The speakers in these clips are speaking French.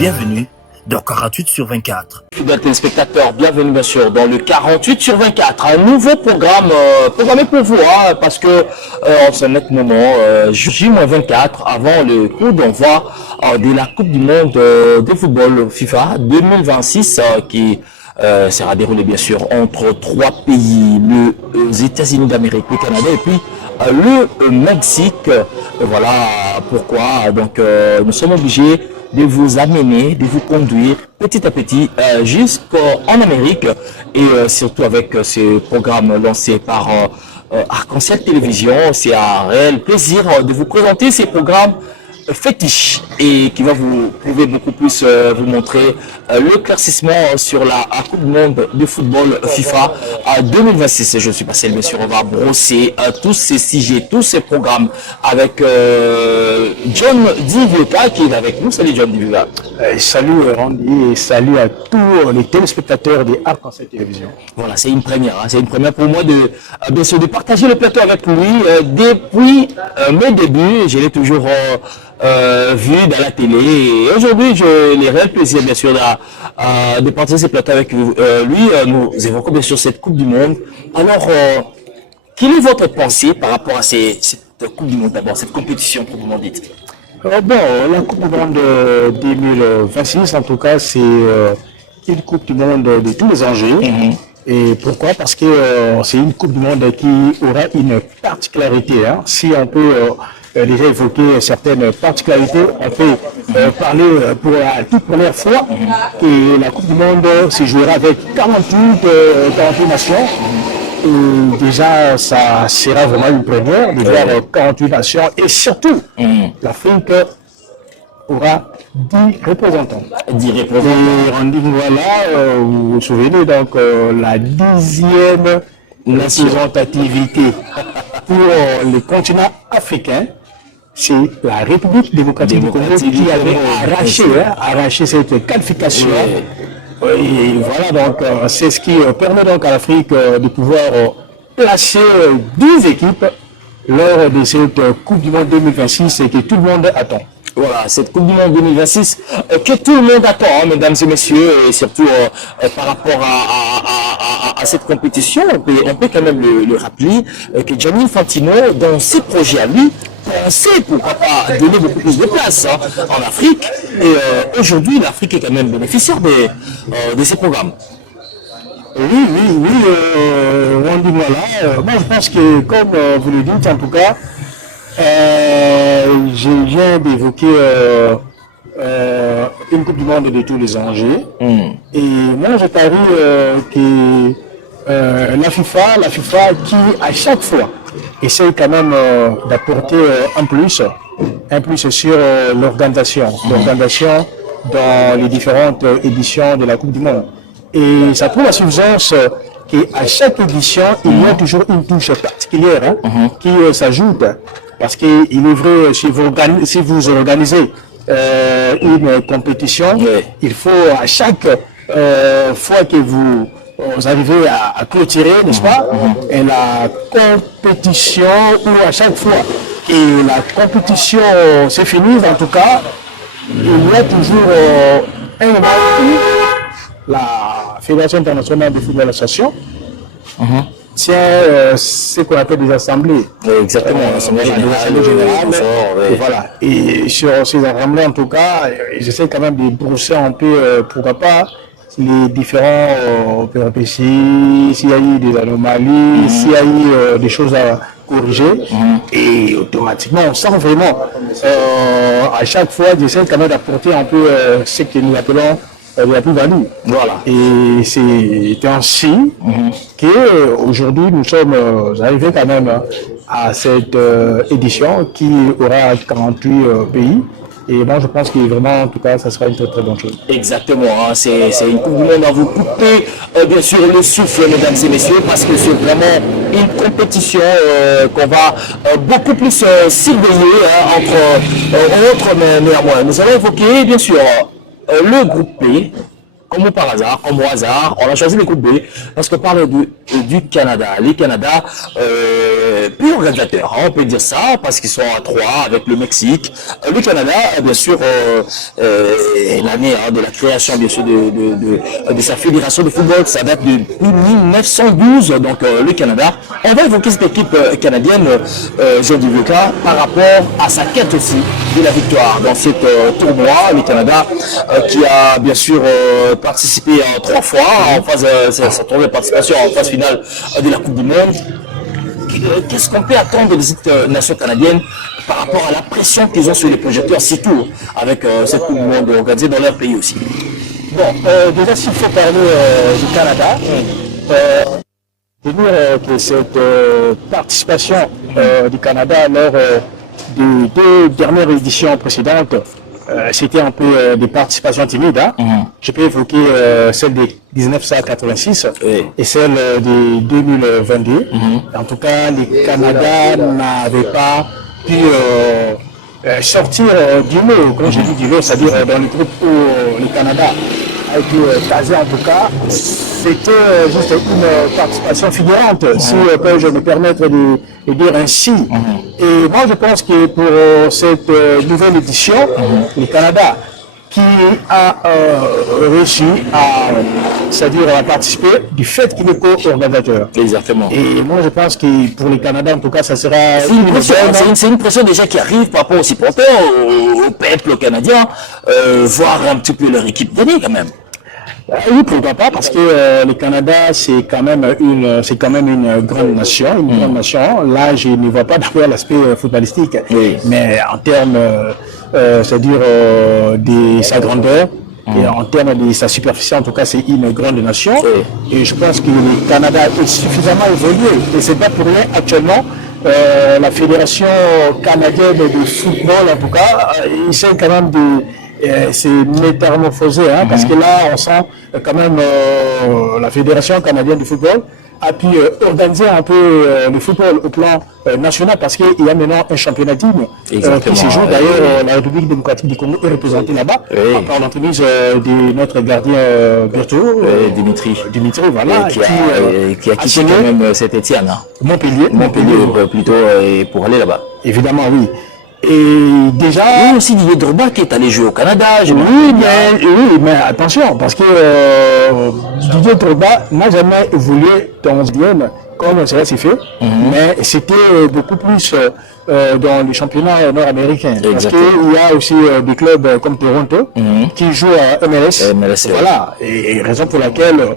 Bienvenue dans 48 sur 24. Fidèles téléspectateurs, bienvenue bien sûr dans le 48 sur 24. Un nouveau programme programmé pour vous, parce que en ce net moment, J-24, avant le coup d'envoi de la Coupe du Monde de football FIFA 2026 qui sera déroulé bien sûr entre trois pays, les États-Unis d'Amérique, le Canada et puis le Mexique. Voilà pourquoi donc nous sommes obligés de vous amener, de vous conduire petit à petit jusqu'en Amérique et surtout avec ce programme lancé par Arc-en-Ciel Télévision. C'est un réel plaisir de vous présenter ces programmes fétiche et qui va vous prouver beaucoup plus, vous montrer l'éclaircissement sur la Coupe du Monde de football FIFA 2026. Je suis passé, bien sûr, on va brosser tous ces sujets, tous ces programmes avec John Divioka qui est avec nous. Salut John Divioka. Salut Randy et salut à tous les téléspectateurs des Arc-en-Ciel Télévision. Voilà, c'est une première, c'est une première pour moi de bien sûr de partager le plateau avec lui depuis mes débuts. Je l'ai toujours vu dans la télé et aujourd'hui j'ai le réel plaisir bien sûr de partager ce plateau avec lui. Nous évoquons bien sûr cette Coupe du Monde. Alors, quelle est votre pensée par rapport à cette Coupe du Monde d'abord, cette compétition proprement dite? Bon, la Coupe du Monde 2026 en tout cas c'est une Coupe du Monde de tous les enjeux. Et pourquoi? Parce que c'est une Coupe du Monde qui aura une particularité. Si on peut déjà évoquer certaines particularités, on peut parler pour la toute première fois que la Coupe du Monde se jouera avec 48 nations. Et déjà, ça sera vraiment une première de voir 48 nations et surtout l'Afrique aura 10 représentants. 10 représentants. Et on dit voilà, vous vous souvenez donc la 10e représentativité pour le continent africain. C'est la République démocratique du Congo qui avait arraché cette qualification. Et voilà donc c'est ce qui permet donc à l'Afrique de pouvoir placer 10 équipes lors de cette Coupe du Monde 2026 et que tout le monde attend. Voilà, cette Coupe du Monde 2026 que tout le monde attend, mesdames et messieurs, et surtout par rapport à cette compétition, on peut quand même le rappeler que Gianni Infantino, dans ses projets à lui, pensait pourquoi pas donner beaucoup plus de place en Afrique. Et aujourd'hui, l'Afrique est quand même bénéficiaire de ces programmes. Oui, on dit voilà. Moi, je pense que, comme vous le dites, en tout cas, je viens d'évoquer une Coupe du Monde de tous les enjeux. Et moi, je parie que la FIFA qui, à chaque fois, essaye quand même d'apporter un plus sur l'organisation dans les différentes éditions de la Coupe du Monde. Et ça prouve la suffisance qu'à chaque édition, il y a toujours une touche particulière qui s'ajoute. Parce qu'il est vrai, si vous organisez une compétition, il faut à chaque fois que vous arrivez à clôturer, n'est-ce pas, et la compétition, ou à chaque fois que la compétition s'est finie, en tout cas, il y a toujours un moment où la Fédération internationale de football association tient ce qu'on appelle des assemblées. Exactement, l'assemblée générale. Et voilà. Et sur ces assemblées, en tout cas, j'essaie quand même de brosser un peu, pourquoi pas, les différents péripéties, s'il y a eu des anomalies, s'il y a eu des choses à corriger. Et automatiquement, on sent vraiment, à chaque fois, j'essaie quand même d'apporter un peu ce que nous appelons la plus-value. Voilà. Et c'est ainsi qu'aujourd'hui, nous sommes arrivés quand même à cette édition qui aura 48 pays. Et moi, je pense que vraiment, en tout cas, ça sera une très très bonne chose. Exactement, c'est une Coupe du Monde à vous couper, bien sûr, le souffle, mesdames et messieurs, parce que c'est vraiment une compétition qu'on va beaucoup plus surveiller entre autres, mais néanmoins. Nous allons évoquer, bien sûr, le groupe P, comme par hasard, comme au hasard, on a choisi le groupe B parce qu'on parle du Canada. Les Canada, plus organisateurs, hein, on peut dire ça, parce qu'ils sont à 3 avec le Mexique. Le Canada, bien sûr, l'année de la création, bien sûr, de sa fédération de football, ça date depuis 1912. Donc, le Canada, on va évoquer cette équipe canadienne, Jean Dubuca, par rapport à sa quête aussi de la victoire dans cette tournoi. Le Canada, qui a bien sûr participé 3 fois en phase, sa tournée de participation en phase finale de la Coupe du Monde. Qu'est-ce qu'on peut attendre de cette nation canadienne par rapport à la pression qu'ils ont sur les projecteurs, surtout avec cette Coupe du Monde organisée dans leur pays aussi? Bon, déjà s'il faut parler du Canada, je veux dire que cette participation du Canada lors des 2 dernières éditions précédentes, c'était un peu des participations timides. Hein. Je peux évoquer celle de 1986 et celle de 2022. En tout cas, le Canada n'avait pas pu sortir du lot. Quand je dis du lot, c'est-à-dire dans le groupe où le Canada a été casé, en tout cas, c'était juste une participation figurante, si je me permettre de dire ainsi. Et moi, je pense que pour cette nouvelle édition, le Canada, qui a réussi c'est-à-dire à participer du fait qu'il est co-organisateur. Exactement. Et moi, je pense que pour le Canada, en tout cas, ça sera c'est une pression déjà qui arrive par rapport aux supporters, au peuple canadien, voir un petit peu leur équipe gagner quand même. Oui, pourquoi pas, parce que le Canada, c'est quand même une grande nation, grande nation. Là, je ne vois pas d'abord l'aspect footballistique, mais en termes, c'est-à-dire de sa grandeur, et en termes de sa superficie, en tout cas, c'est une grande nation. Et je pense que le Canada est suffisamment évolué. Et c'est pas pour rien actuellement. La Fédération canadienne de football, en tout cas, essaie quand même de c'est métamorphosé, hein, parce que là, on sent quand même la Fédération canadienne de football a pu organiser un peu le football au plan national, parce qu'il y a maintenant un championnat digne qui se joue. D'ailleurs, la République démocratique du Congo est représentée là-bas, par l'entremise de notre gardien Berthaud, Dimitri, voilà, qui a quitté quand même Saint-Étienne. Hein. Montpellier plutôt, pour aller là-bas. Évidemment, oui. Et déjà... Oui, aussi Didier Drogba qui est allé jouer au Canada. Oui, mais attention, parce que Didier Drogba n'a jamais évolué dans ce game comme cela s'est fait, mais c'était beaucoup plus dans les championnats nord-américains. Parce qu'il y a aussi des clubs comme Toronto qui jouent à MLS. Voilà, et raison pour laquelle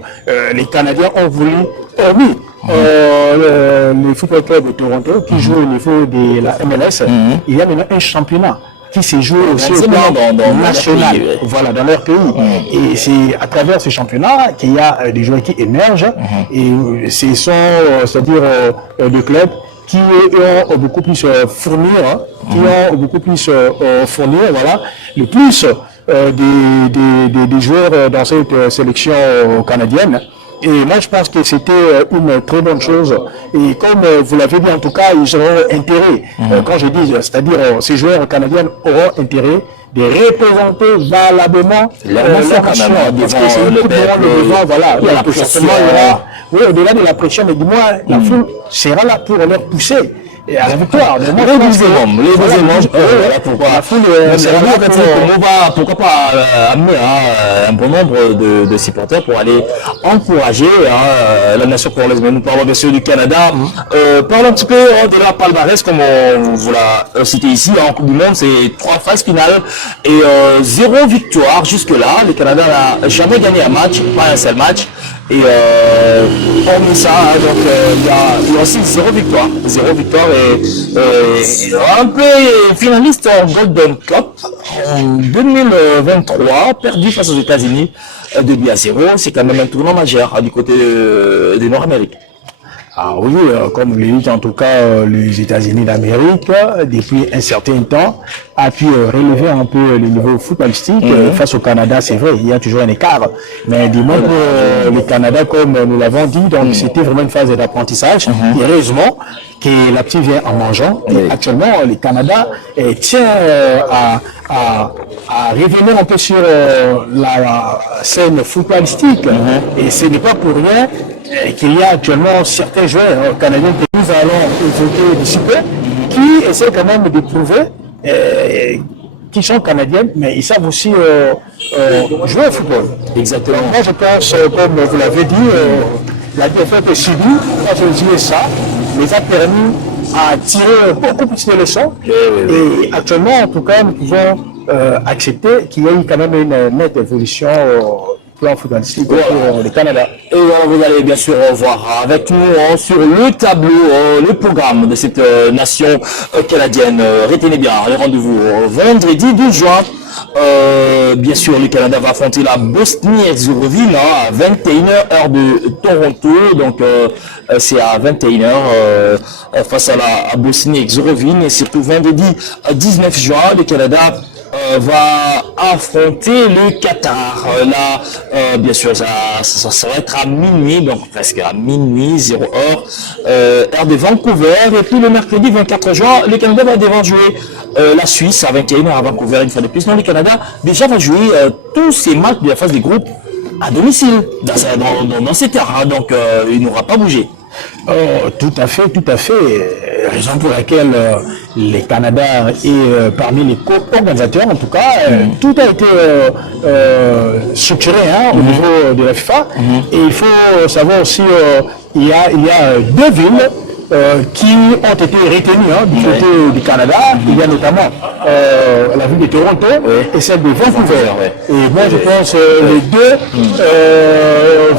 les Canadiens ont voulu, hormis le football club de Toronto qui joue au niveau de la MLS, il y a maintenant un championnat qui se joue aussi au plan national, voilà, dans leur pays. Et c'est à travers ce championnat qu'il y a des joueurs qui émergent, et ce sont, c'est-à-dire des clubs qui ont beaucoup plus fournir, voilà, le plus des joueurs dans cette sélection canadienne. Et moi, je pense que c'était une très bonne chose. Et comme vous l'avez dit, en tout cas, ils auront intérêt, quand je dis, c'est-à-dire ces joueurs canadiens auront intérêt de représenter valablement leur nation. Parce que c'est une coupe de devant, voilà. Il y a la pression. Oui, au-delà de la pression, mais du moins, la foule sera là pour leur pousser. Et à la victoire, les deuxièmes manches, voilà pourquoi. La foule, pourquoi pas amener un bon nombre de supporters pour aller encourager la nation congolaise. Mais nous parlons bien sûr du Canada. Parlons un petit peu de la palmarès, comme on vous l'a cité ici, en Coupe du Monde, c'est 3 phases finales et 0 victoire jusque-là. Le Canada n'a jamais gagné un match, pas un seul match. Et hormis ça, donc il y a aussi 0 victoire et un peu finaliste en Golden Cup en 2023, perdu face aux États-Unis 2-0. C'est quand même un tournoi majeur du côté de Nord-Amérique. Ah oui, comme vous l'avez dit, en tout cas, les États-Unis d'Amérique, depuis un certain temps, a pu relever un peu le niveau footballistique. Face au Canada, c'est vrai, il y a toujours un écart. Mais du moins pour le Canada, comme nous l'avons dit, donc c'était vraiment une phase d'apprentissage. Et heureusement que la petite vient en mangeant. Et actuellement, le Canada tient à à revenir un peu sur la scène footballistique. Et ce n'est pas pour rien qu'il y a actuellement certains joueurs canadiens que nous allons évoquer d'ici peu, qui essaient quand même de prouver qui sont canadiens, mais ils savent aussi jouer au football. Exactement. Donc, moi, je pense, comme vous l'avez dit, la défaite subie, moi je dirais ça, les a permis à tirer beaucoup plus de leçons. Et actuellement, en tout cas, nous pouvons accepter qu'il y a eu quand même une nette évolution au plan footballistique pour le Canada. Et vous allez bien sûr voir avec nous sur le tableau, le programme de cette nation canadienne. Retenez bien le rendez-vous vendredi 12 juin. Bien sûr, le Canada va affronter la Bosnie-Herzégovine à 21h heure de Toronto. Donc, c'est à 21h face à la Bosnie-Herzégovine. Et surtout vendredi 19 juin, le Canada va affronter le Qatar. Là, bien sûr, ça va être à minuit, donc presque à minuit, 0 heure, heure de Vancouver. Et puis le mercredi 24 juin, le Canada va devoir jouer la Suisse à 21h à Vancouver une fois de plus. Donc le Canada déjà va jouer tous ses matchs de la phase des groupes à domicile, dans ces terrains, donc il n'aura pas bougé. Tout à fait, tout à fait. Raison pour laquelle le Canada est parmi les co-organisateurs, en tout cas, tout a été structuré au niveau de la FIFA. Et il faut savoir aussi, il y a deux villes qui ont été retenues du côté du Canada. Il y a notamment la ville de Toronto et celle de Vancouver. Et moi, je pense les deux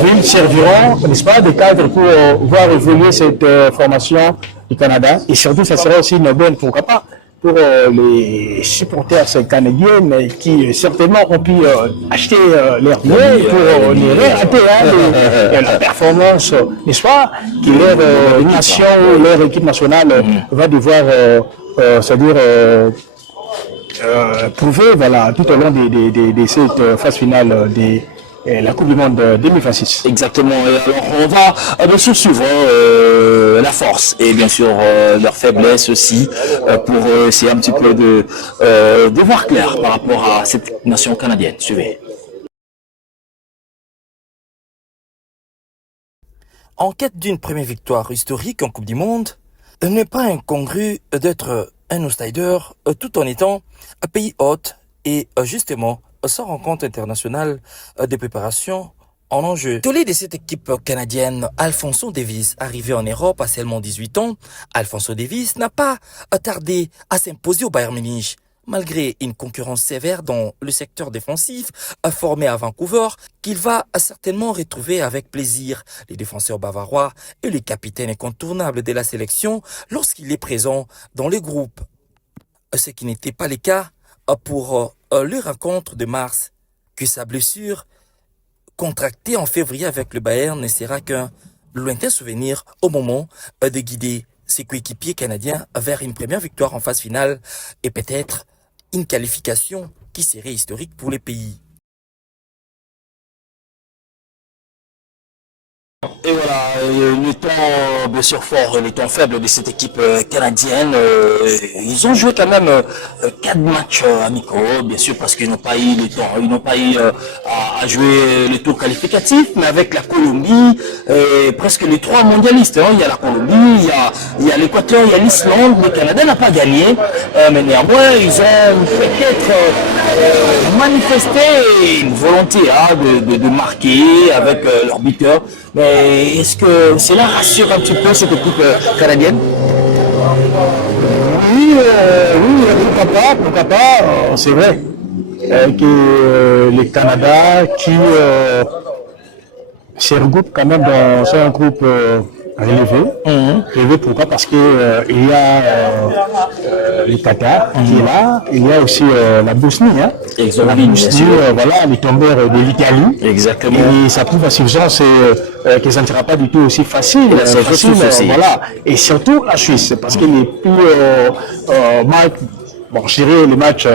villes serviront, n'est-ce pas, de cadre pour voir évoluer cette formation du Canada. Et surtout, ça sera aussi une bonne, pourquoi pas, pour les supporters canadiens qui certainement ont pu acheter leurs billets pour les rater la performance, n'est-ce pas, que leur nation, leur équipe nationale va devoir, c'est-à-dire prouver, voilà, tout au long de cette phase finale des la Coupe du Monde 2026. Exactement. Et alors, on va bien sûr suivre la force et bien sûr leur faiblesse aussi pour essayer un petit peu de voir clair par rapport à cette nation canadienne. Suivez. En quête d'une première victoire historique en Coupe du Monde, n'est pas incongru d'être un outsider tout en étant un pays hôte et justement sans rencontre internationale de préparation en enjeu. Tollé de cette équipe canadienne, Alphonso Davies, arrivé en Europe à seulement 18 ans, Alphonso Davies n'a pas tardé à s'imposer au Bayern Munich. Malgré une concurrence sévère dans le secteur défensif formé à Vancouver, qu'il va certainement retrouver avec plaisir les défenseurs bavarois et le capitaine incontournable de la sélection lorsqu'il est présent dans le groupe. Ce qui n'était pas le cas pour le rencontre de mars, que sa blessure contractée en février avec le Bayern ne sera qu'un lointain souvenir au moment de guider ses coéquipiers canadiens vers une première victoire en phase finale et peut-être une qualification qui serait historique pour les pays. Et voilà, le temps bien sûr fort, le temps faible de cette équipe canadienne, ils ont joué quand même 4 matchs amicaux, bien sûr parce qu'ils n'ont pas eu le temps, ils n'ont pas eu à jouer le tour qualificatif, mais avec la Colombie, presque les 3 mondialistes, il y a la Colombie, il y a l'Équateur, il y a l'Islande, le Canada n'a pas gagné, mais néanmoins ils ont peut-être manifesté une volonté de marquer avec leur buteur. Mais est-ce que cela rassure un petit peu cette équipe canadienne? Oui, pourquoi pas, c'est vrai que le Canada qui se regroupe quand même dans un groupe relevé. Pourquoi? Parce que il y a le Qatar qui est là, il y a aussi la Bosnie, Exactement. La Bosnie, voilà, les tombeurs de l'Italie. Exactement. Et ça prouve à suffisance que ça ne sera pas du tout aussi facile. Voilà. Et surtout la Suisse, parce qu'il est plus je dirais le match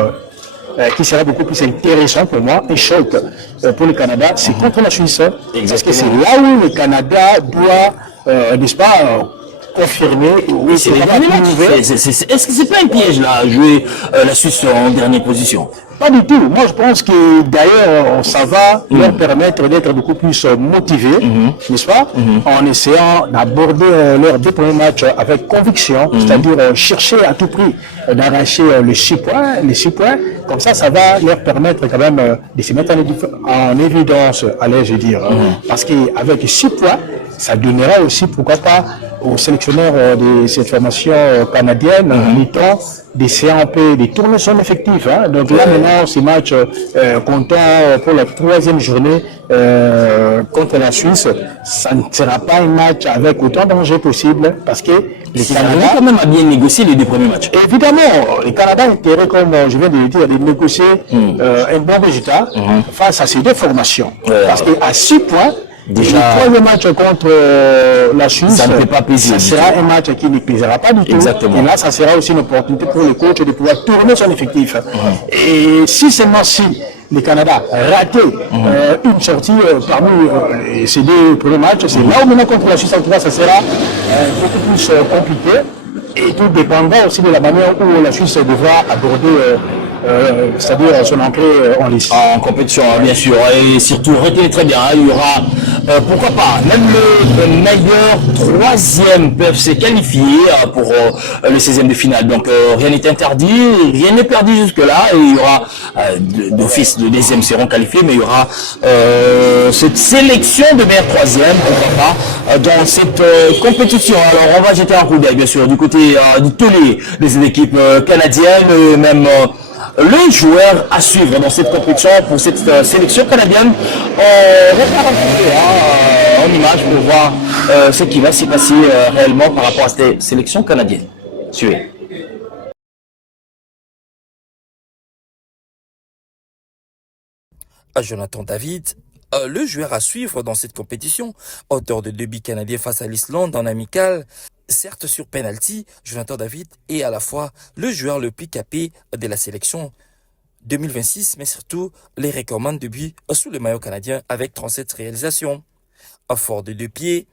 qui sera beaucoup plus intéressant pour moi, et choc pour le Canada, c'est contre la Suisse. Parce que c'est là où le Canada doit, n'est-ce pas, confirmé. Oui, c'est les derniers matchs. Est-ce que c'est pas un piège là, jouer la Suisse en dernière position? Pas du tout. Moi, je pense que d'ailleurs, ça va leur permettre d'être beaucoup plus motivés, n'est-ce pas, en essayant d'aborder leurs 2 premiers matchs avec conviction, c'est-à-dire chercher à tout prix d'arracher les 6 points. Les 6 points, comme ça va leur permettre quand même de se mettre en évidence, allez, je dire. Parce qu'avec 6 points, ça donnera aussi, pourquoi pas, aux sélectionneurs de cette formation canadienne, le temps d'essayer un peu de tourner son effectif. Hein. Donc là, maintenant, ces matchs comptant pour la 3e journée contre la Suisse, ça ne sera pas un match avec autant d'enjeux possible parce que le Canada quand même a bien négocié les 2 premiers matchs. Évidemment, le Canada intérêt, comme je viens de le dire, de négocier un bon résultat face à ces 2 formations. Parce qu'à 6 points, déjà, le 3e match contre la Suisse, ça ne fait pas plaisir. Ça sera un match qui ne plaisera pas du tout. Exactement. Et là, ça sera aussi une opportunité pour le coach de pouvoir tourner son effectif. Et si seulement si le Canada ratait une sortie parmi ces 2 premiers matchs, c'est là où maintenant contre la Suisse, en tout cas, ça sera beaucoup plus compliqué. Et tout dépendra aussi de la manière où la Suisse devra aborder c'est-à-dire son entrée en lice. En compétition, bien sûr. Et surtout, retenez très bien, il y aura, pourquoi pas, même le meilleur 3e peuvent se qualifier pour le 16e de finale. Donc, rien n'est interdit, rien n'est perdu jusque-là. Et il y aura, d'office, le 2e seront qualifiés, mais il y aura cette sélection de meilleur 3e, pourquoi pas, dans cette compétition. Alors, on va jeter un coup d'œil, bien sûr, du côté de tous les équipes canadiennes, même le joueur à suivre dans cette compétition pour cette sélection canadienne. On va en image pour voir ce qui va s'y passer réellement par rapport à cette sélection canadienne. Suivez. Jonathan David, le joueur à suivre dans cette compétition, auteur de 2 buts canadiens face à l'Islande en amical. Certes sur penalty, Jonathan David est à la fois le joueur le plus capé de la sélection 2026, mais surtout les records de buts sous le maillot canadien avec 37 réalisations. Fort de 2 pieds,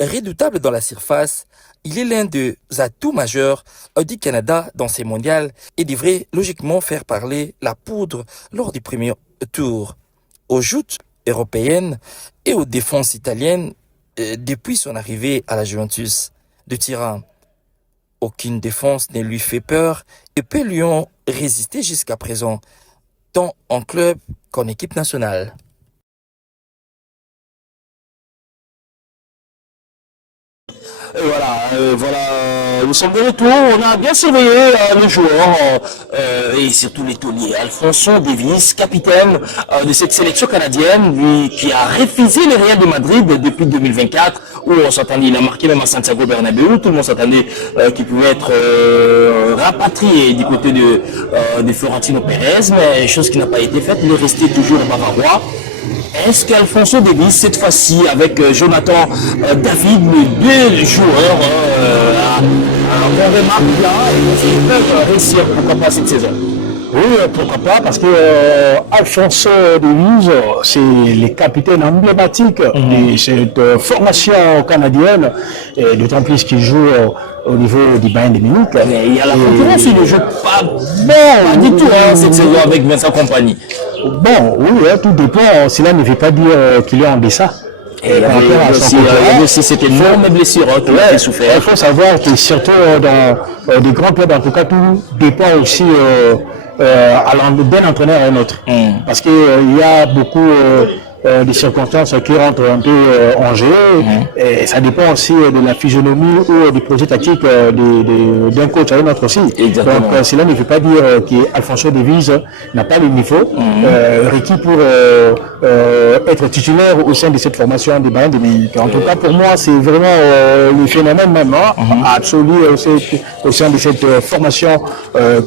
redoutable dans la surface, il est l'un des atouts majeurs du Canada dans ces mondiales et devrait logiquement faire parler la poudre lors du premier tour. Aux joutes européennes et aux défenses italiennes depuis son arrivée à la Juventus de Turin. Aucune défense ne lui fait peur et peut lui en résister jusqu'à présent, tant en club qu'en équipe nationale. Et voilà, nous sommes de retour. On a bien surveillé le joueur et surtout les tauliers. Alphonso Davies, capitaine de cette sélection canadienne, lui qui a refusé le Real de Madrid depuis 2024, où on s'attendait, il a marqué même à Santiago Bernabéu, tout le monde s'attendait qu'il pouvait être rapatrié du côté de Florentino Pérez, mais chose qui n'a pas été faite, il est resté toujours bavarois. Est-ce qu'Alphonso Davies, cette fois-ci, avec Jonathan David, les 2 joueurs qu'on remarque là, ils peuvent réussir, pourquoi pas, cette saison? Oui, pourquoi pas, parce que Alphonso Davies, c'est le capitaine emblématique de cette formation canadienne, et d'autant plus qu'il joue au niveau du Bayern de Munich. Mais il y a la concurrence, il ne joue pas bon du tout cette saison avec Vincent Kompany. Bon, oui, tout dépend. Cela ne veut pas dire qu'il est en deçà. Et il y avait aussi cette énorme blessure qu'il a souffert. Il faut savoir que surtout dans des grands clubs, en tout cas, tout dépend aussi d'un entraîneur à un autre. Parce qu'il y a beaucoup des circonstances qui rentrent un peu en jeu. Et ça dépend aussi de la physionomie ou du projet tactique d'un coach à un autre aussi. Exactement. Donc cela ne veut pas dire qu'Alphonso Davies n'a pas le niveau requis pour être titulaire au sein de cette formation des Bayern de Munich. En tout cas, pour moi, c'est vraiment le phénomène même absolu au sein de cette formation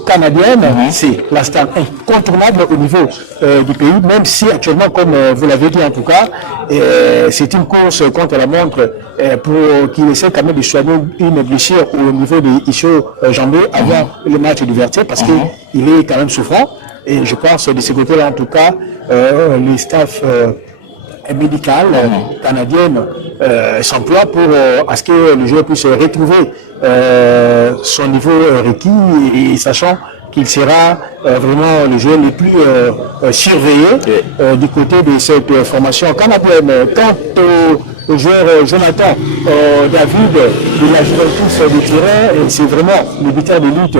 canadienne. C'est la star incontournable au niveau du pays, même si actuellement, comme vous l'avez dit en tout cas, c'est une course contre la montre pour qu'il essaie quand même de soigner une blessure au niveau des ischio-jambiers avant le match d'ouverture parce qu'il est quand même souffrant. Et je pense de ce côté-là, en tout cas, les staffs médical canadienne s'emploie pour à ce que le joueur puisse retrouver son niveau requis et sachant qu'il sera vraiment le joueur le plus surveillé du côté de cette formation canadienne. Quant au joueur Jonathan David de la Juventus de Turin, c'est vraiment le buteur de lutte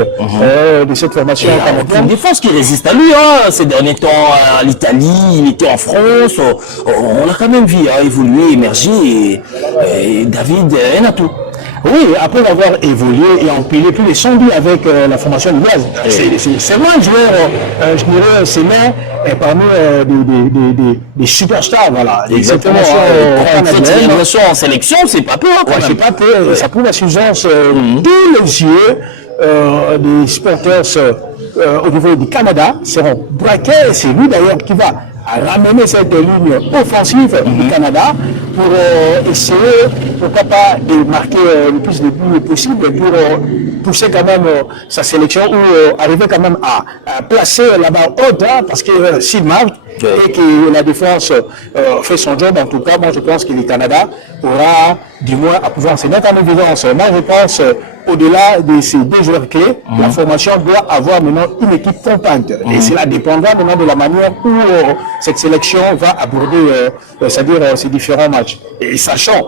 de cette formation canadienne. Une défense qui résiste à lui, hein. Ces derniers temps à l'Italie, il était en France, on l'a quand même vu évoluer, émerger, et David est un atout. Oui, après avoir évolué et empilé plus de 100 buts avec la formation lilloise. C'est vraiment un joueur, je dirais, c'est parmi des superstars, voilà. Exactement. En sélection, c'est pas peu, quand même. C'est pas peu. Ça prouve la suffisance tous les yeux des supporters au niveau du Canada seront braqués. C'est lui d'ailleurs qui va ramener cette ligne offensive du Canada pour essayer, pourquoi pas, de marquer le plus de buts possible pour pousser quand même sa sélection ou arriver quand même à placer la barre haute, hein, parce que s'il marque et que la défense fait son job, en tout cas, moi je pense que le Canada aura du moins à pouvoir se mettre en évidence. Moi je pense au-delà de ces deux joueurs clés, la formation doit avoir maintenant une équipe compacte. Et cela dépendra maintenant de la manière où cette sélection va aborder, c'est-à-dire ces différents matchs. Et sachant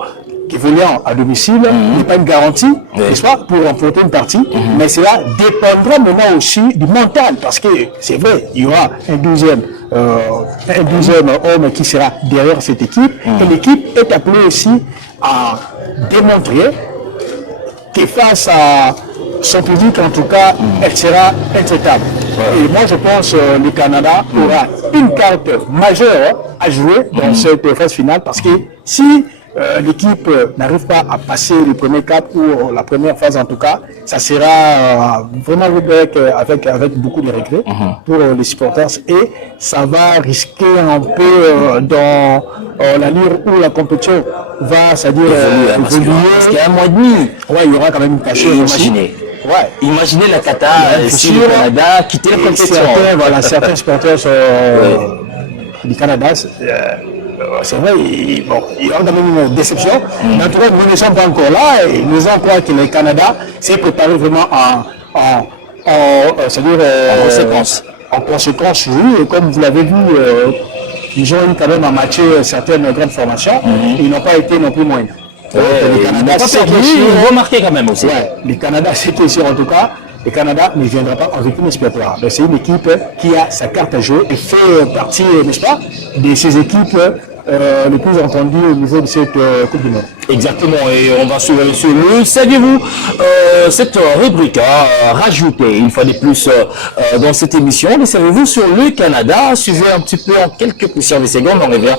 qu'évoluer à domicile n'est pas une garantie, n'est-ce pas, pour remporter une partie, mais cela dépendra maintenant aussi du mental, parce que c'est vrai, il y aura un douzième homme qui sera derrière cette équipe, et l'équipe est appelée aussi à démontrer que face à son public, en tout cas, elle sera intraitable. Et moi, je pense que le Canada aura une carte majeure à jouer dans cette phase finale, parce que si l'équipe n'arrive pas à passer le premier cap ou la première phase en tout cas, ça sera vraiment avec beaucoup de regrets pour les supporters et ça va risquer un peu dans l'allure où la compétition va, c'est-à-dire évoluer. Parce qu'il y a un mois et demi. Ouais, il y aura quand même une cachette aussi. Ouais. Imaginez la Qatar, si le Canada quitter la compétition. Certains supporters du Canada, c'est vrai, il y aura quand même une déception. Mais en tout cas, nous ne sommes pas encore là et nous en croyons que le Canada s'est préparé vraiment conséquence. En conséquence, oui, et comme vous l'avez vu, ils ont eu quand même à matcher certaines grandes formations, et ils n'ont pas été non plus moindres. Le Canada s'est remarqué quand même aussi. Ouais, le Canada s'est sûr en tout cas. Le Canada ne viendra pas avec une espoir. C'est une équipe qui a sa carte à jouer et fait partie, n'est-ce pas, de ces équipes les plus entendues au niveau de cette Coupe du Monde. Exactement, et on va suivre sur le saviez-vous, cette rubrique rajoutée une fois de plus dans cette émission. Le savez-vous sur le Canada. Suivez un petit peu en quelques poussières de secondes, on revient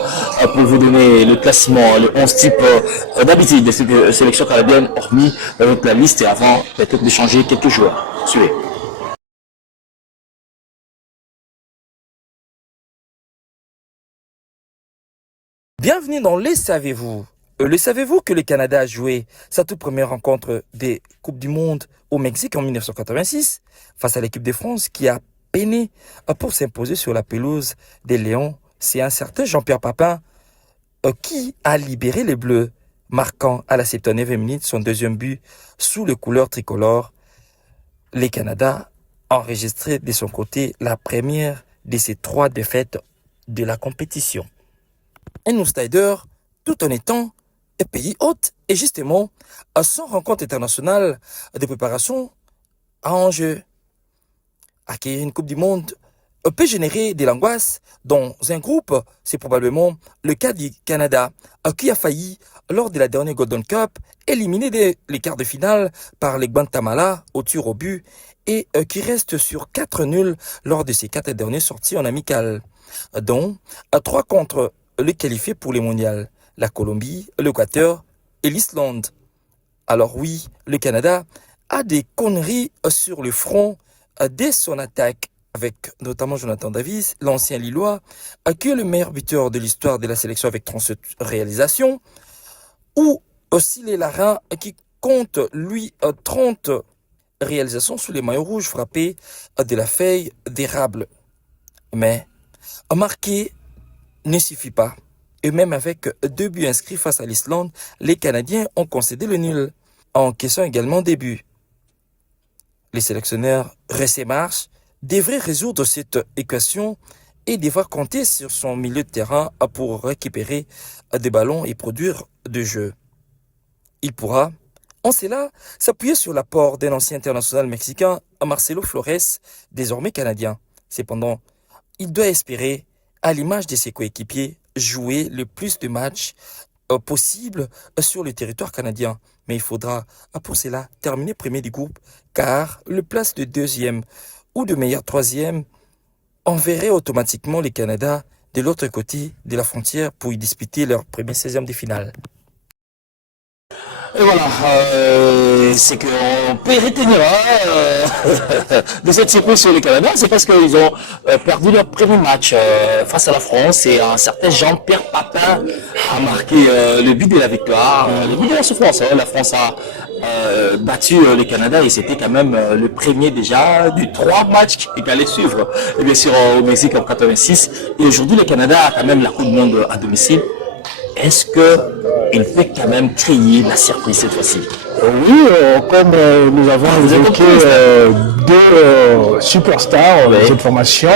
pour vous donner le classement, le 11 type d'habitude de cette sélection canadienne, hormis la liste et avant peut-être de changer quelques joueurs. Suivez. Bienvenue dans Les Savez-vous. Le savez-vous que le Canada a joué sa toute première rencontre des Coupes du Monde au Mexique en 1986 face à l'équipe de France qui a peiné pour s'imposer sur la pelouse des Lions. C'est un certain Jean-Pierre Papin qui a libéré les Bleus, marquant à la 79e minute son deuxième but sous les couleurs tricolores. Le Canada a enregistré de son côté la première de ses 3 défaites de la compétition. Un outsider tout en étant un pays hôte et justement sans rencontre internationale de préparation à enjeu. Accueillir une Coupe du Monde peut générer de l'angoisse dans un groupe. C'est probablement le cas du Canada qui a failli lors de la dernière Golden Cup éliminer les quarts de finale par les Guatemala au tir au but et qui reste sur 4 nuls lors de ses 4 dernières sorties en amical, dont 3 contre le qualifié pour les mondiaux, la Colombie, l'Équateur et l'Islande. Alors oui, le Canada a des conneries sur le front dès son attaque, avec notamment Jonathan Davis, l'ancien Lillois, qui est le meilleur buteur de l'histoire de la sélection avec 37 réalisations, ou aussi les Larins qui compte lui 30 réalisations sous les maillots rouges frappés de la feuille d'érable. Mais marquer ne suffit pas. Et même avec 2 buts inscrits face à l'Islande, les Canadiens ont concédé le nul, en encaissant également des buts. Les sélectionneurs Ressé Marsh devraient résoudre cette équation et devoir compter sur son milieu de terrain pour récupérer des ballons et produire de jeu. Il pourra, en cela, s'appuyer sur l'apport d'un ancien international mexicain, Marcelo Flores, désormais canadien. Cependant, il doit espérer, à l'image de ses coéquipiers, jouer le plus de matchs possible sur le territoire canadien. Mais il faudra pour cela terminer premier du groupe, car le place de deuxième ou de meilleur troisième enverrait automatiquement les Canada de l'autre côté de la frontière pour y disputer leur premier 16e de finale. Et voilà, c'est qu'on peut retenir de cette surprise sur le Canada, c'est parce qu'ils ont perdu leur premier match face à la France et un certain Jean-Pierre Papin a marqué le but de la victoire, le but de la souffrance. La France a battu le Canada et c'était quand même le premier déjà du 3 matchs qui allait suivre. Et bien sûr au Mexique en 86 et aujourd'hui le Canada a quand même la Coupe du Monde à domicile. Est-ce qu'il peut quand même créer la surprise cette fois-ci? Oui, comme nous avons évoqué deux superstars de cette formation,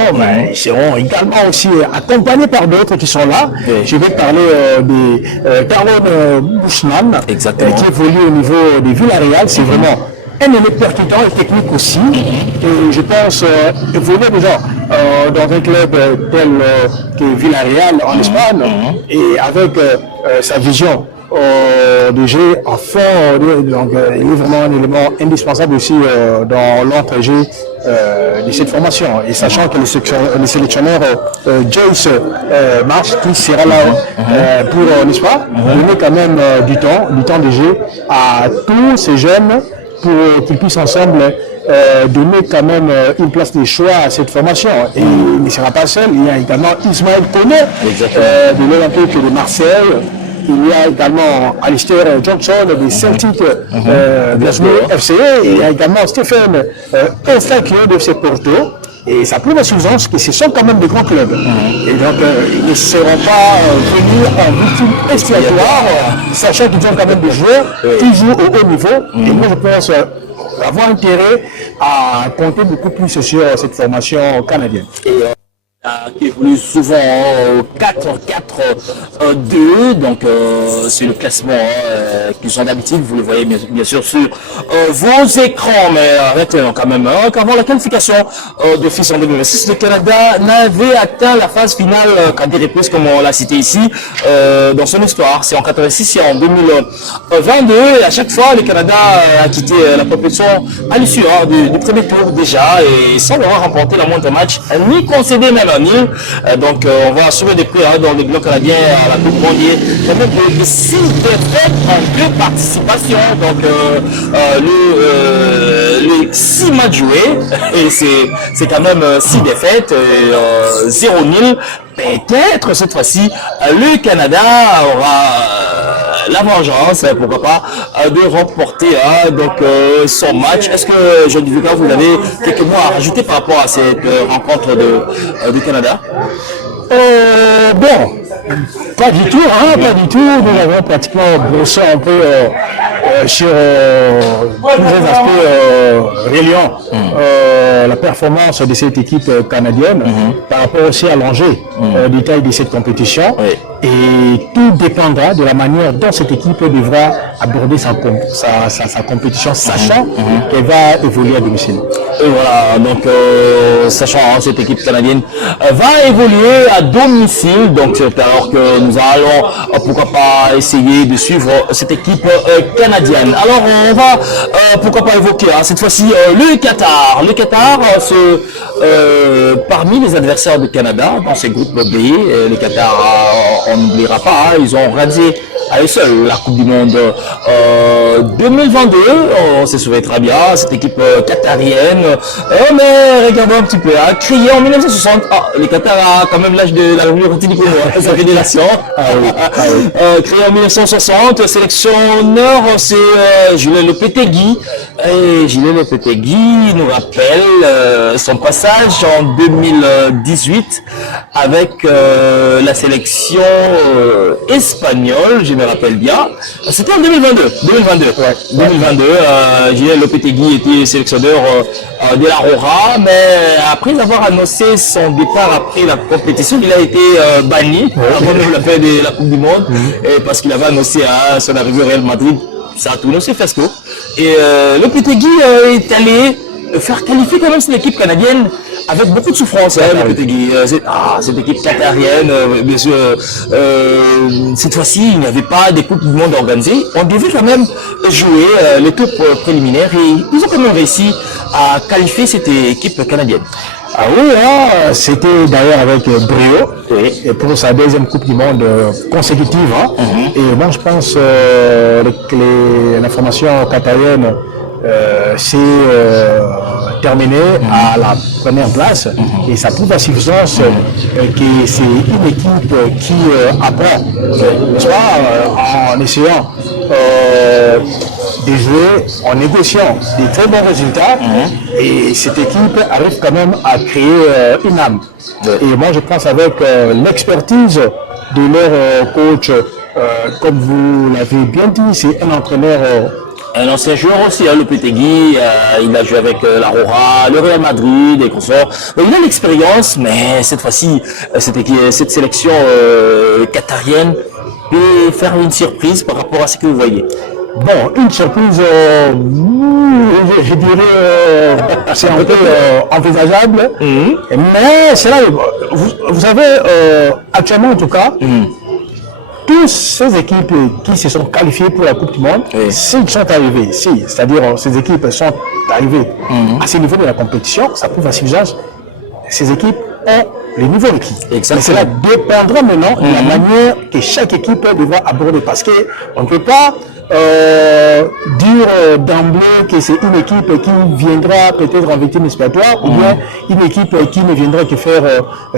ils seront également aussi accompagnés par d'autres qui sont là. Je vais parler de Carlon Bushman, qui évolue au niveau de Villarreal. C'est vraiment un élément percutant et technique aussi. Et je pense évoluer déjà dans un club tel que Villarreal en Espagne et avec sa vision de jeu en fond, donc il est vraiment un élément indispensable aussi dans l'entrejeu de cette formation. Et sachant que le sélectionneur Joyce Marsh, qui sera là pour, n'est-ce pas, donner quand même du temps de jeu à tous ces jeunes pour qu'ils puissent ensemble donner quand même une place de choix à cette formation. Et il ne sera pas seul, il y a également Ismaël Koné de l'Olympique de Marseille. Il y a également Alistair Johnson de Celtic Glasgow FC. Il y a également Stephen Ofakio de FC Porto. Et ça prouve à suffisance que ce sont quand même des grands clubs. Et donc, ils ne seront pas venus en victime expiatoire, sachant qu'ils ont quand même des joueurs qui jouent au haut niveau. Et moi, je pense avoir intérêt à compter beaucoup plus sur cette formation canadienne. Qui évolue souvent au 4-4-2, donc c'est le classement qu'ils ont d'habitude, vous le voyez bien sûr sur vos écrans, mais retenons quand même qu'avant la qualification d'office en 2026, le Canada n'avait atteint la phase finale qu'à des reprises, comme on l'a cité ici, dans son histoire. C'est en 86 et en 2022, et à chaque fois le Canada a quitté la compétition à l'issue du premier tour déjà, et sans avoir remporté la moindre match, ni concédé même donc on va assurer des prix dans le bloc canadien à la Coupe mondiale. Il y a même de 6 défaites en 2 participations. Donc les 6 matchs joués, et c'est quand même 6 défaites, 0 nul. Peut-être cette fois-ci, le Canada aura la vengeance, pourquoi pas, de remporter son match. Est-ce que, Jean Duvuka, vous avez quelques mots à rajouter par rapport à cette rencontre du Canada? Bon, pas du tout, pas du tout. Nous avons pratiquement brossé un peu sur tous les aspects reliant la performance de cette équipe canadienne par rapport aussi à l'enjeu du taille de cette compétition. Et tout dépendra de la manière dont cette équipe devra aborder sa compétition, sachant qu'elle va évoluer à domicile. Et voilà, donc sachant cette équipe canadienne va évoluer à domicile, donc c'est alors que nous allons pourquoi pas essayer de suivre cette équipe canadienne. Alors on va pourquoi pas évoquer cette fois-ci le Qatar. Le Qatar, parmi les adversaires du Canada dans ces groupes B, le Qatar, on n'oubliera pas, ils ont radié à eux seuls la Coupe du Monde 2022. On se souvient très bien, cette équipe qatarienne mais regardons un petit peu, créé en 1960. Le Qatar a quand même l'âge de la République du Congo, sa fédération. Créé en 1960, sélectionneur, c'est Julien Lopetegui. Et Julien Lopetegui nous rappelle son passage en 2018 avec la sélection espagnole, je me rappelle bien. C'était en 2022. 2022, Julien Lopetegui était sélectionneur de la Rora, mais après avoir annoncé son départ après la compétition, il a été banni avant même la fin de la Coupe du Monde, parce qu'il avait annoncé à son arrivée au Real Madrid. Ça a tourné aussi fiasco. Et Lopetegui est allé faire qualifier quand même cette équipe canadienne avec beaucoup de souffrance. Lopetegui, cette équipe qatarienne, bien sûr, cette fois-ci, il n'y avait pas des coupes du monde organisées. On devait quand même jouer les tours préliminaires et ils ont quand même réussi à qualifier cette équipe canadienne. Ah oui, c'était d'ailleurs avec brio et pour sa deuxième Coupe du Monde consécutive. Et moi je pense que la formation qatarienne s'est terminée à la première place et ça prouve à suffisance que c'est une équipe qui apprend, n'est-ce pas, en essayant de jouer, en négociant des très bons résultats et cette équipe arrive quand même à créer une âme. Et moi je pense avec l'expertise de leur coach, comme vous l'avez bien dit, c'est un entraîneur un ancien joueur aussi, Lopetegui, il a joué avec la Rora, le Real Madrid et consorts. Il a l'expérience, mais cette fois-ci, cette sélection qatarienne peut faire une surprise par rapport à ce que vous voyez. Bon, une surprise, je dirais, c'est un peu envisageable, mais c'est là, vous savez, actuellement en tout cas, toutes ces équipes qui se sont qualifiées pour la Coupe du Monde, s'ils sont arrivés, c'est-à-dire ces équipes sont arrivées à ce niveau de la compétition, ça prouve à suffisance, ces équipes ont les niveau requis. Mais cela dépendra maintenant de la manière que chaque équipe devra aborder, parce qu'on ne peut pas dire d'emblée que c'est une équipe qui viendra peut-être en victime expiatoire ou bien une équipe qui ne viendra que faire,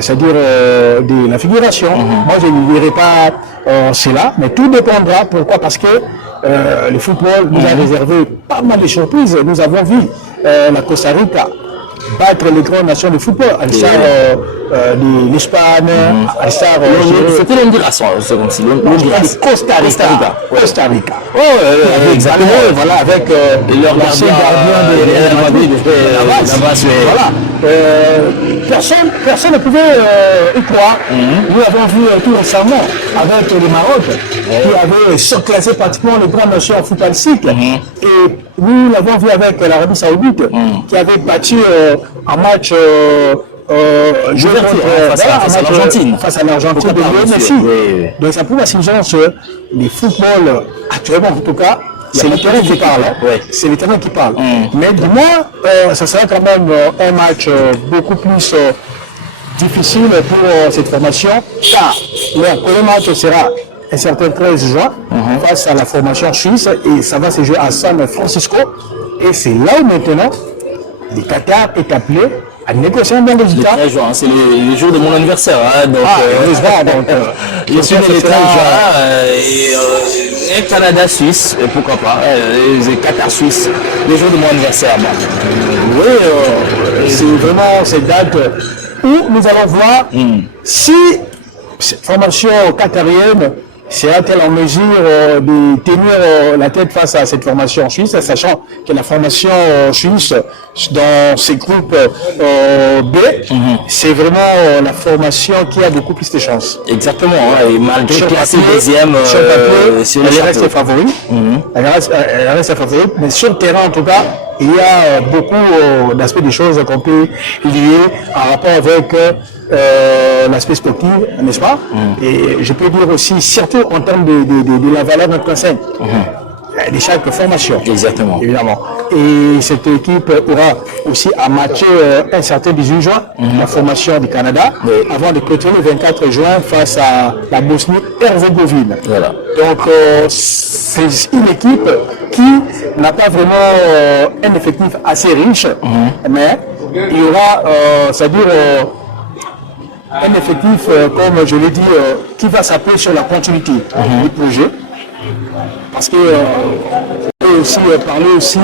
c'est-à-dire de la figuration. Moi, je ne dirais pas cela, mais tout dépendra. Pourquoi? Parce que le football nous a réservé pas mal de surprises. Nous avons vu la Costa Rica battre les grandes nations de football, à l'instar de l'Espagne, à l'instar... C'était l'Honduras, c'est comme si l'Honduras. Costa Rica. Exactement. Voilà, avec leur gardien de Madrid. Voilà. Personne ne pouvait y croire. Nous l'avons vu tout récemment avec le Maroc, qui avait surclassé pratiquement les grandes nations en football cycle. Et nous l'avons vu avec l'Arabie Saoudite, qui avait battu un match face à l'Argentine de Lionel Messi. Donc ça prouve à suffisance le football actuellement en tout cas. C'est le terrain qui parle. C'est le terrain qui parle. Mais du moins, ça sera quand même un match beaucoup plus difficile pour cette formation, car le premier match sera un certain 13 juin face à la formation suisse et ça va se jouer à San Francisco. Et c'est là où maintenant le Qatar est appelé à négocier un bon résultat. Le 13 juin, c'est le jour de mon anniversaire. Donc, je suis né le 13 juin et Canada-Suisse, pourquoi pas, Qatar-Suisse, le jour de mon anniversaire. Oui, c'est vraiment cette date où nous allons voir si cette formation qatarienne sera-t-elle en mesure de tenir la tête face à cette formation suisse, sachant que la formation suisse dans ces groupes B, c'est vraiment la formation qui a beaucoup plus de chances. Exactement, et malgré qu'elle est deuxième, elle reste favorite. Elle reste favorite, mais sur le terrain en tout cas, il y a beaucoup d'aspects des choses qu'on peut lier en rapport avec l'aspect sportif, n'est-ce pas? Et je peux dire aussi, surtout en termes de la valeur intrinsèque de chaque formation. Exactement. Évidemment. Et cette équipe aura aussi à matcher un certain 18 juin, la formation du Canada, avant de clôturer le 24 juin face à la Bosnie-Herzégovine. Voilà. Donc, c'est une équipe qui n'a pas vraiment un effectif assez riche, mais il y aura, c'est-à-dire un effectif, comme je l'ai dit, qui va s'appuyer sur la continuité du projet. Parce que on peut aussi parler aussi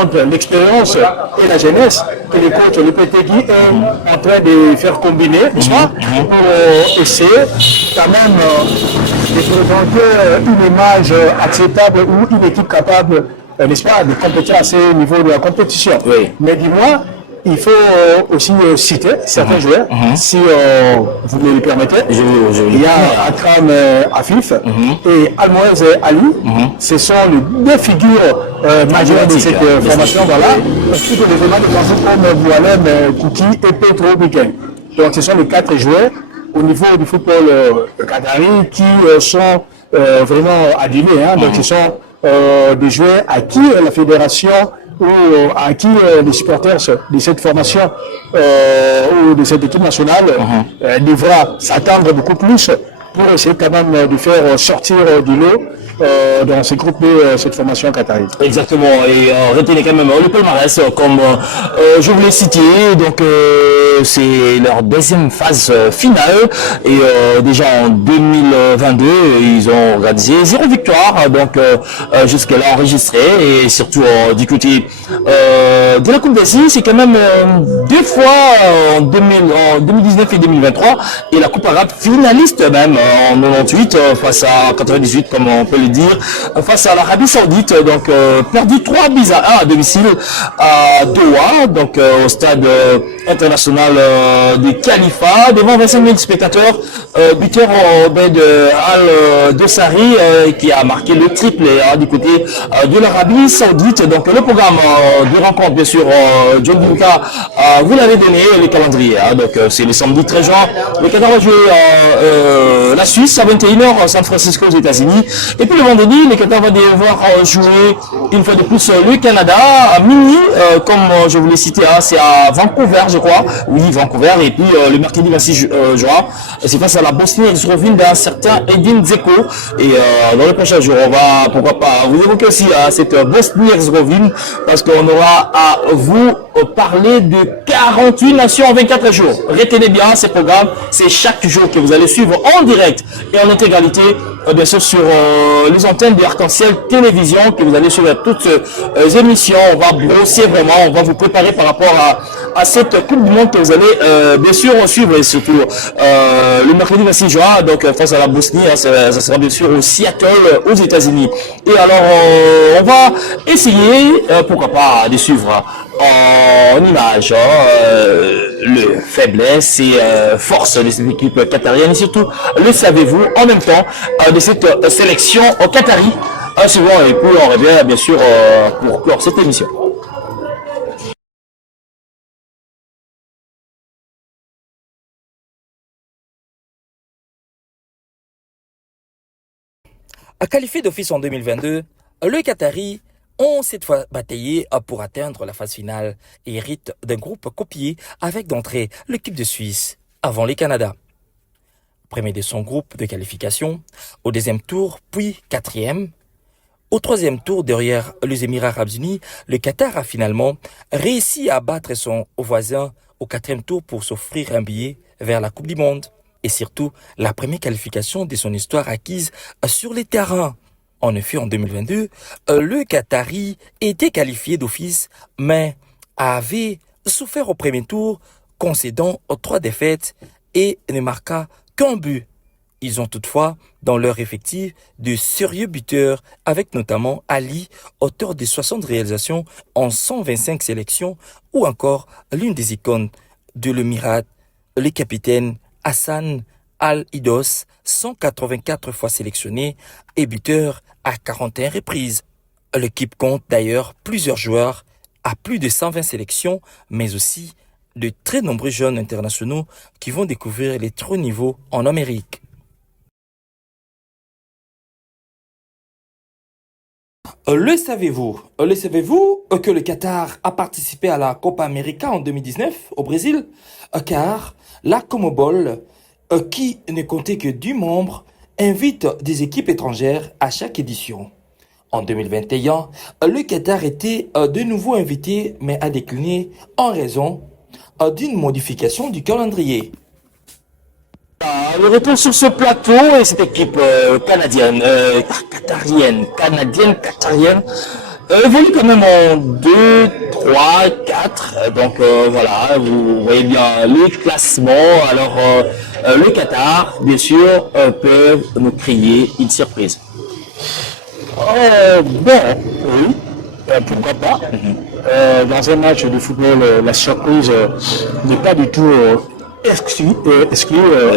entre l'expérience et la jeunesse que les coachs, le PTGI est en train de faire combiner, n'est-ce pas, pour essayer quand même de présenter une image acceptable ou une équipe capable, n'est-ce pas, de compétir à ce niveau de la compétition. Oui. Mais dis-moi, il faut aussi citer certains joueurs, si vous me le permettez. Il y a Akram Afif et Almoez Ali. Ce sont les deux figures majeures de cette formation. Voilà. Ensuite, les éléments de formation comme Boualem, Kouki et Petro Biken. Donc, ce sont les 4 joueurs au niveau du football qatari qui sont vraiment adulés. Donc, ce sont des joueurs à qui la fédération ou à qui les supporters de cette formation ou de cette équipe nationale devra s'attendre beaucoup plus pour essayer quand même de faire sortir du lot dans ces groupes de cette formation qatari. Exactement, et retenez quand même le palmarès, comme je vous l'ai cité, donc c'est leur deuxième phase finale, et déjà en 2022, ils ont réalisé 0 victoire, donc jusqu'à-là enregistré, et surtout du côté de la Coupe d'Asie, c'est quand même 2 fois en 2019 et 2023, et la Coupe arabe finaliste même en 98 face à 98, comme on peut le dire, face à l'Arabie Saoudite, donc perdu 3-1 à domicile à Doha, donc au stade international de Khalifa, devant 25 000 spectateurs, buteur Obed Al-Dossari qui a marqué le triplé du côté de l'Arabie Saoudite. Donc le programme de rencontre, bien sûr, John Dunka, vous l'avez donné, le calendrier, donc c'est le samedi 13 juin, le Qatar va jouer la Suisse à 21h, San Francisco aux États-Unis, et puis le vendredi, le Qatar va devoir jouer une fois de plus le Canada à minuit, comme je vous l'ai cité, c'est à Vancouver, je crois, oui, Vancouver, et puis le mercredi 26 juin, c'est face à la Bosnie-Herzégovine d'un certain Edin Dzeko, et dans les prochains jours, on va, pourquoi pas, vous évoquer aussi cette Bosnie-Herzégovine, parce qu'on aura à vous parler de 48 nations en 24 jours. Retenez bien ces programmes, c'est chaque jour que vous allez suivre en direct et en intégralité, bien sûr sur les antennes de Arc-en-Ciel Télévision, que vous allez suivre toutes les émissions. On va brosser vraiment, on va vous préparer par rapport à cette Coupe du Monde que vous allez bien sûr suivre, et surtout le mercredi 26 juin, donc face à la Bosnie, ça sera bien sûr au Seattle aux États-Unis. Et alors on va essayer, pourquoi pas, de suivre en image le faiblesse et force de cette équipe qatarienne, et surtout le savez-vous en même temps de cette sélection au Qatari. C'est bon, et puis on revient bien sûr pour clore cette émission. Qualifié d'office en 2022, le Qatari ont cette fois bataillé pour atteindre la phase finale et héritent d'un groupe copié avec d'entrée l'équipe de Suisse avant les Canada. Premier de son groupe de qualification, au deuxième tour, puis quatrième. Au troisième tour, derrière les Émirats Arabes Unis, le Qatar a finalement réussi à battre son voisin au quatrième tour pour s'offrir un billet vers la Coupe du Monde. Et surtout, la première qualification de son histoire acquise sur les terrains. En effet, en 2022, le Qatari était qualifié d'office, mais avait souffert au premier tour, concédant 3 défaites et ne marqua qu'un but. Ils ont toutefois dans leur effectif de sérieux buteurs, avec notamment Ali, auteur de 60 réalisations en 125 sélections, ou encore l'une des icônes de l'Émirat, le capitaine Hassan Al-Idos, 184 fois sélectionné et buteur à 41 reprises. L'équipe compte d'ailleurs plusieurs joueurs à plus de 120 sélections, mais aussi de très nombreux jeunes internationaux qui vont découvrir les très hauts niveaux en Amérique. Le savez-vous que le Qatar a participé à la Copa América en 2019 au Brésil? Car la Comebol, qui ne comptait que 10 membres, invite des équipes étrangères à chaque édition. En 2021, le Qatar était de nouveau invité, mais a décliné en raison d'une modification du calendrier. Le retour sur ce plateau et cette équipe canadienne, qatarienne, évolue quand même en 2, 3, 4. Donc voilà, vous voyez bien les classements. Alors le Qatar, bien sûr, peut nous créer une surprise. Bon, oui, pourquoi pas. Dans un match de football, la surprise n'est pas du tout exclue,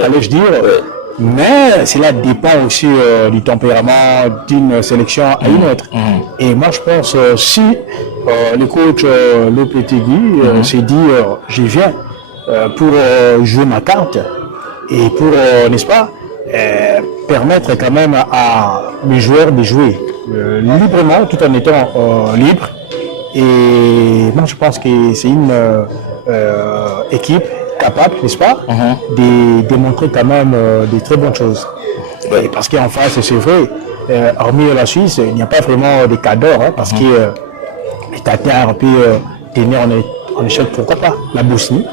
allais-je dire. Mais cela dépend aussi du tempérament d'une sélection à une autre. Et moi, je pense si le coach Lopetegui s'est dit je viens pour jouer ma carte et pour, n'est-ce pas, permettre quand même à mes joueurs de jouer librement tout en étant libres. Et moi, je pense que c'est une équipe capable, n'est-ce pas, de démontrer quand même de très bonnes choses. Et parce qu'en face, c'est vrai, hormis la Suisse, il n'y a pas vraiment de cadors, parce que les Tatars peuvent tenir en échec, pourquoi pas, la Bosnie.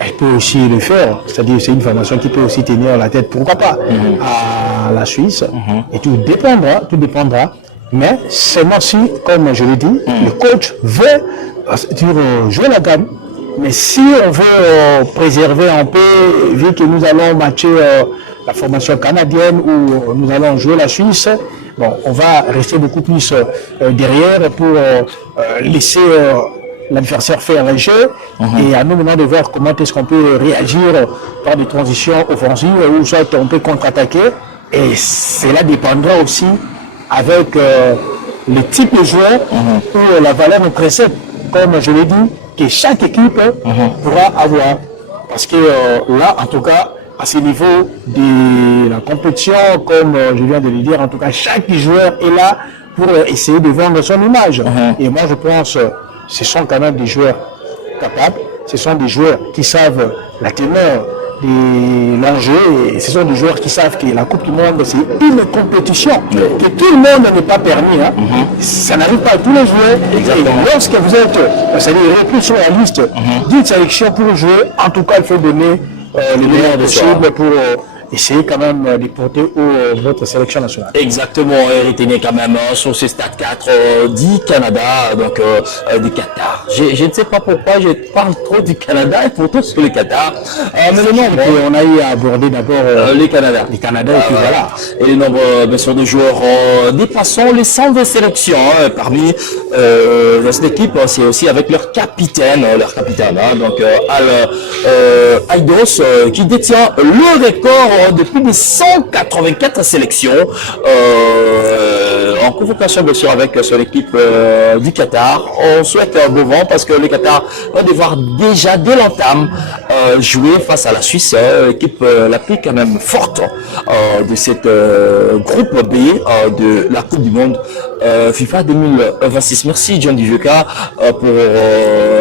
Elle peut aussi le faire, c'est-à-dire c'est une formation qui peut aussi tenir la tête, pourquoi pas, à la Suisse. Et tout dépendra. Mais seulement si, comme je l'ai dit, le coach veut jouer la gamme. Mais si on veut préserver un peu, vu que nous allons matcher la formation canadienne ou nous allons jouer la Suisse, bon, on va rester beaucoup plus derrière pour laisser l'adversaire faire un jeu. Et à nous maintenant de voir comment est-ce qu'on peut réagir par des transitions offensives ou soit on peut contre-attaquer. Et cela dépendra aussi avec le type de joueur ou la valeur de précède, comme je l'ai dit, que chaque équipe pourra avoir. Parce que là, en tout cas, à ce niveau de la compétition, comme je viens de le dire, en tout cas, chaque joueur est là pour essayer de vendre son image. Et moi, je pense ce sont quand même des joueurs capables, ce sont des joueurs qui savent la teneur de l'enjeu, et ce sont des joueurs qui savent que la Coupe du Monde, c'est une compétition, que tout le monde n'est pas permis. Ça n'arrive pas à tous les joueurs. Exactement. Et lorsque vous êtes, c'est-à-dire repris sur la liste d'une sélection pour jouer, en tout cas, il faut donner le meilleur possible pour essayer quand même de porter votre sélection nationale. Exactement, et retenez quand même sur ce stade 4 du Canada, donc du Qatar. Je ne sais pas pourquoi je parle trop du Canada et pourtant sur le Qatar. Mais le nombre, on a eu à aborder d'abord les Canada. Les Canada et puis voilà. Et le nombre, bien sûr, de joueurs dépassant les 120 sélections. Parmi dans cette équipe, c'est aussi avec leur capitaine, donc Al Aidos, qui détient le record de plus de 184 sélections en convocation bien sûr avec son équipe du Qatar. On souhaite un beau vent parce que le Qatar va devoir déjà dès l'entame jouer face à la Suisse, l'équipe la plus quand même forte de cette groupe B de la Coupe du Monde FIFA 2026. Merci John Dijuka pour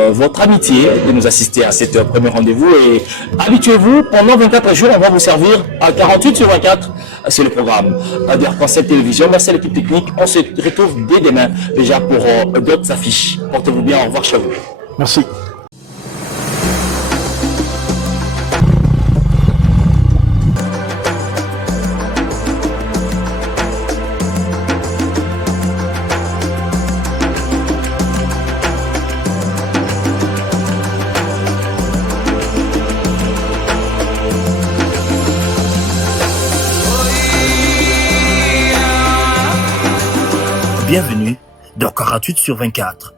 votre amitié de nous assister à cet premier rendez-vous, et habituez-vous, pendant 24 jours on va vous servir à 48/24, c'est le programme d'RTL Télévision. Merci à l'équipe technique, on se retrouve dès demain déjà pour d'autres affiches. Portez-vous bien, au revoir chez vous. Merci. Bienvenue dans 48/24.